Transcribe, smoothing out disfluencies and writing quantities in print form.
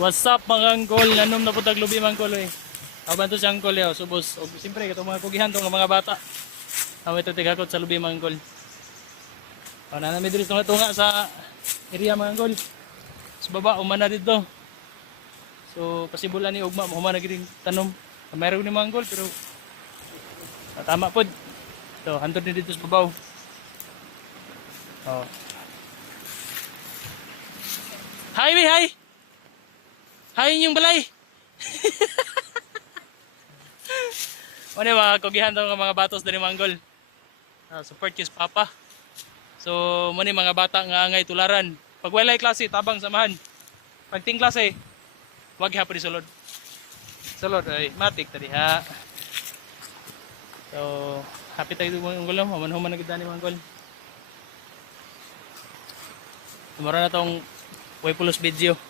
What's up mga angkol? Nanom na po taglubi mga angkol eh. Aban to si angkol eh. Subos. O siyempre katong mga kugihan tong mga bata. Away to tigakot sa lubi mga angkol. O na namin dito tunga sa area mga angkol. Sa baba umana dito. So pasibulan ni ugma humana giring tanom. Mayroon ni mga angkol pero tama pod. So hantod ni dito sa babaw. Oh. Hi, hi. Hi inyong balay. Ano mga kugihan daw ng mga batos dari Manggol. Support kiss papa. So muni mga bata nga angay tularan. Pag walay klase tabang samahan. Pag ting klase wag hapon sulod. Sulod ay matik tadi ha. So happy tayo Manggol mo, human na gid ni Manggol. Tumara na tong way pulos video.